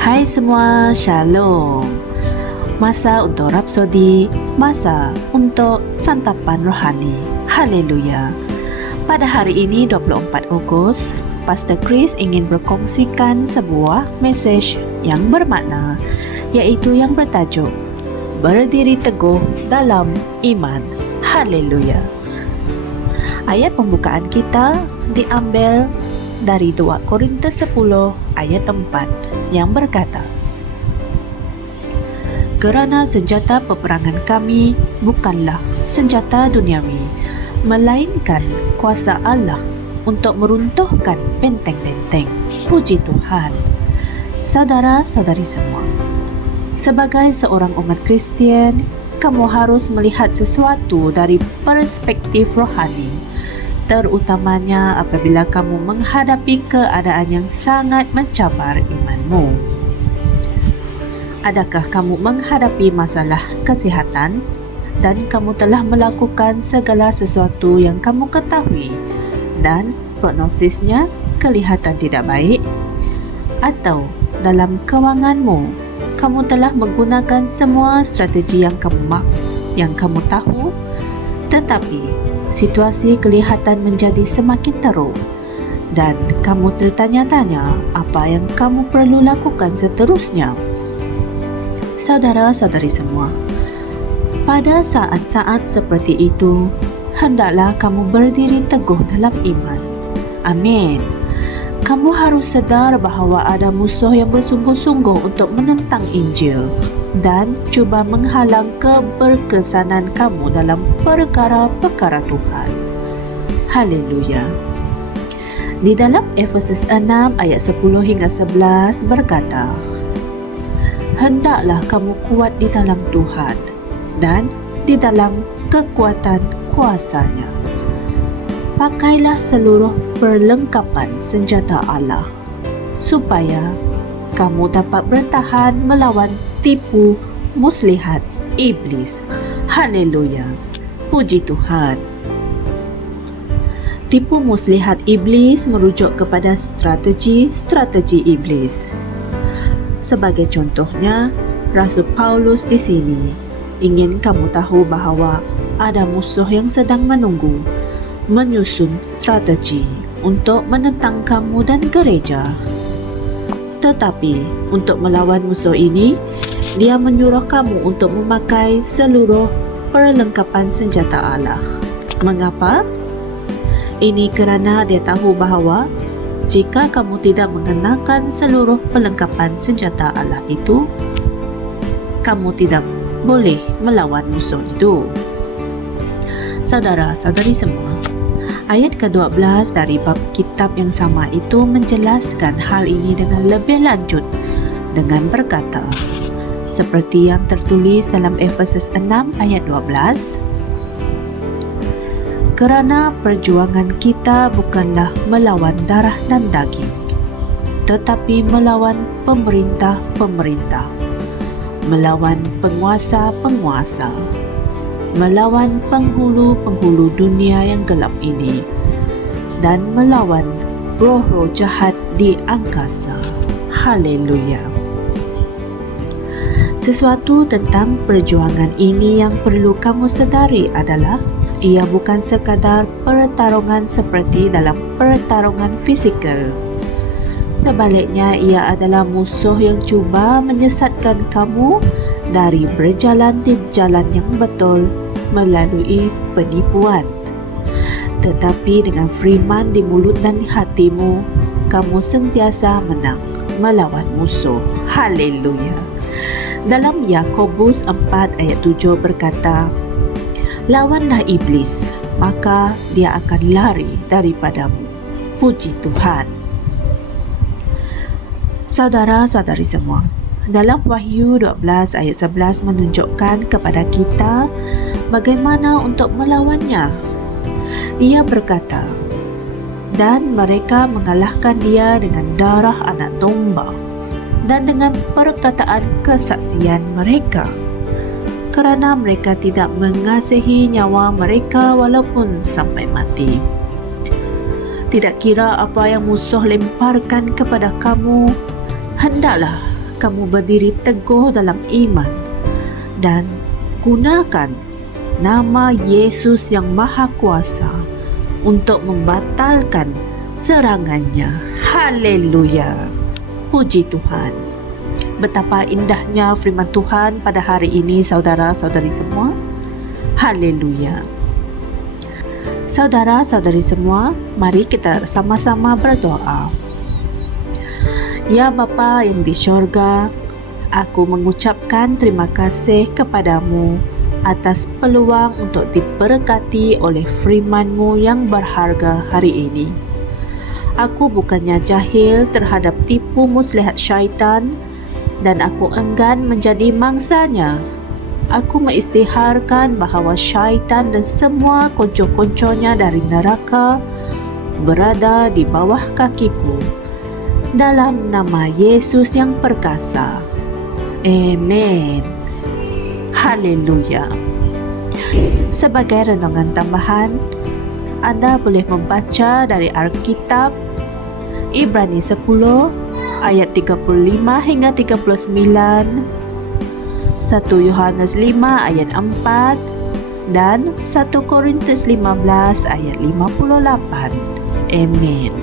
Hai semua, Shalom. Masa untuk Rapsodi, masa untuk santapan rohani. Haleluya. Pada hari ini 24 Ogos, Pastor Chris ingin berkongsikan sebuah mesej yang bermakna, iaitu yang bertajuk Berdiri Teguh dalam Iman. Haleluya. Ayat pembukaan kita diambil dari 2 Korintus 10 ayat 4 yang berkata, kerana senjata peperangan kami bukanlah senjata duniawi, melainkan kuasa Allah untuk meruntuhkan benteng-benteng. Puji Tuhan. Saudara-saudari semua, sebagai seorang umat Kristian, kamu harus melihat sesuatu dari perspektif rohani, terutamanya apabila kamu menghadapi keadaan yang sangat mencabar imanmu. Adakah kamu menghadapi masalah kesihatan dan kamu telah melakukan segala sesuatu yang kamu ketahui dan prognosisnya kelihatan tidak baik? Atau dalam kewanganmu, kamu telah menggunakan semua strategi yang kamu tahu, tetapi situasi kelihatan menjadi semakin teruk dan kamu tertanya-tanya apa yang kamu perlu lakukan seterusnya. Saudara-saudari semua, pada saat-saat seperti itu, hendaklah kamu berdiri teguh dalam iman. Amin. Kamu harus sedar bahawa ada musuh yang bersungguh-sungguh untuk menentang Injil dan cuba menghalang keberkesanan kamu dalam perkara-perkara Tuhan. Haleluya. Di dalam Efesus 6 ayat 10 hingga 11 berkata, hendaklah kamu kuat di dalam Tuhan dan di dalam kekuatan kuasa-Nya. Pakailah seluruh perlengkapan senjata Allah supaya kamu dapat bertahan melawan tipu muslihat iblis. Haleluya. Puji Tuhan. Tipu muslihat iblis merujuk kepada strategi iblis. Sebagai contohnya, Rasul Paulus di sini ingin kamu tahu bahawa ada musuh yang sedang menunggu, menyusun strategi untuk menentang kamu dan gereja. Tetapi untuk melawan musuh ini, dia menyuruh kamu untuk memakai seluruh perlengkapan senjata Allah. Mengapa? Ini kerana dia tahu bahawa jika kamu tidak mengenakan seluruh perlengkapan senjata Allah itu, kamu tidak boleh melawan musuh itu. Saudara-saudari semua, ayat ke-12 dari bab kitab yang sama itu menjelaskan hal ini dengan lebih lanjut dengan berkata, seperti yang tertulis dalam Efesus 6 ayat 12, kerana perjuangan kita bukanlah melawan darah dan daging, tetapi melawan pemerintah-pemerintah, melawan penguasa-penguasa, melawan penghulu-penghulu dunia yang gelap ini, dan melawan roh-roh jahat di angkasa. Haleluya. Sesuatu tentang perjuangan ini yang perlu kamu sedari adalah ia bukan sekadar pertarungan seperti dalam pertarungan fizikal. Sebaliknya, ia adalah musuh yang cuba menyesatkan kamu dari berjalan di jalan yang betul melalui penipuan. Tetapi dengan firman di mulut dan hatimu, kamu sentiasa menang melawan musuh. Haleluya. Dalam Yakobus 4 ayat 7 berkata, lawanlah iblis, maka dia akan lari daripadamu. Puji Tuhan. Saudara-saudari semua, dalam Wahyu 12 ayat 11 menunjukkan kepada kita bagaimana untuk melawannya. Ia berkata, dan mereka mengalahkan dia dengan darah anak domba dan dengan perkataan kesaksian mereka, kerana mereka tidak mengasihi nyawa mereka walaupun sampai mati. Tidak kira apa yang musuh lemparkan kepada kamu, hendaklah kamu berdiri teguh dalam iman dan gunakan nama Yesus yang Maha Kuasa untuk membatalkan serangannya. Haleluya. Puji Tuhan. Betapa indahnya firman Tuhan pada hari ini, saudara-saudari semua. Haleluya. Saudara-saudari semua, mari kita sama-sama berdoa. Ya Bapa yang di syurga, aku mengucapkan terima kasih kepadamu atas peluang untuk diberkati oleh firman-Mu yang berharga hari ini. Aku bukannya jahil terhadap tipu muslihat syaitan dan aku enggan menjadi mangsanya. Aku mengisytiharkan bahawa syaitan dan semua konco-konconya dari neraka berada di bawah kakiku. Dalam nama Yesus yang perkasa. Amen. Haleluya. Sebagai renungan tambahan, Anda boleh membaca dari Alkitab Ibrani 10 ayat 35 hingga 39, 1 Yohanes 5 ayat 4 dan 1 Korintus 15 ayat 58. Amen.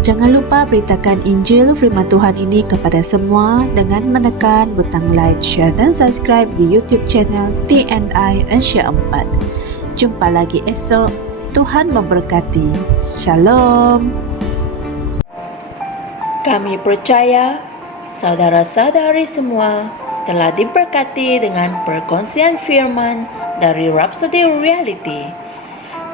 Jangan lupa beritakan Injil firman Tuhan ini kepada semua dengan menekan butang like, share dan subscribe di YouTube channel TNI Asia 4. Jumpa lagi esok. Tuhan memberkati. Shalom. Kami percaya saudara-saudari semua telah diberkati dengan perkongsian firman dari Rhapsody Reality.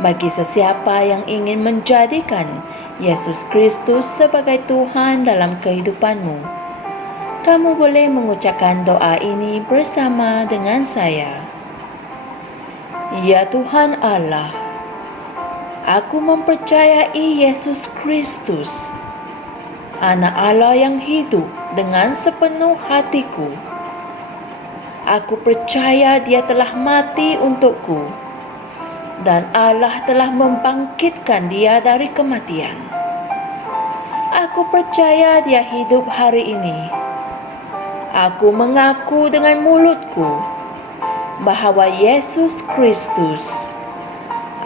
Bagi sesiapa yang ingin menjadikan Yesus Kristus sebagai Tuhan dalam kehidupanmu, kamu boleh mengucapkan doa ini bersama dengan saya. Ya Tuhan Allah, aku mempercayai Yesus Kristus, Anak Allah yang hidup dengan sepenuh hatiku. Aku percaya Dia telah mati untukku dan Allah telah membangkitkan Dia dari kematian. Aku percaya Dia hidup hari ini. Aku mengaku dengan mulutku bahawa Yesus Kristus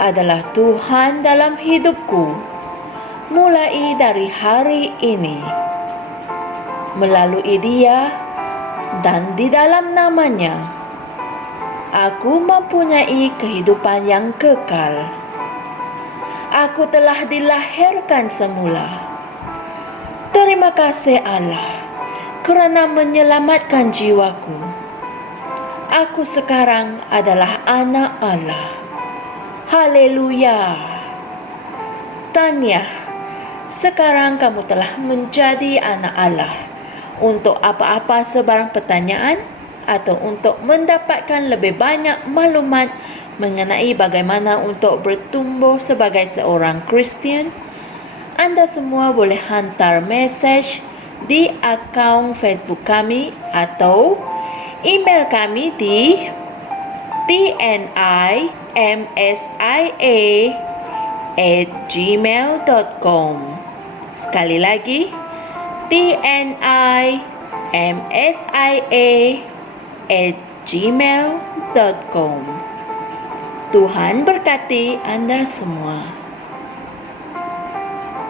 adalah Tuhan dalam hidupku mulai dari hari ini. Melalui Dia dan di dalam nama-Nya, aku mempunyai kehidupan yang kekal. Aku telah dilahirkan semula. Terima kasih Allah kerana menyelamatkan jiwaku. Aku sekarang adalah anak Allah. Haleluya. Tahniah, sekarang kamu telah menjadi anak Allah. Untuk apa-apa sebarang pertanyaan atau untuk mendapatkan lebih banyak maklumat mengenai bagaimana untuk bertumbuh sebagai seorang Kristian, Anda semua boleh hantar mesej di akaun Facebook kami atau email kami di tnimsia@gmail.com. Sekali lagi, tnimsia@gmail.com. Tuhan berkati Anda semua.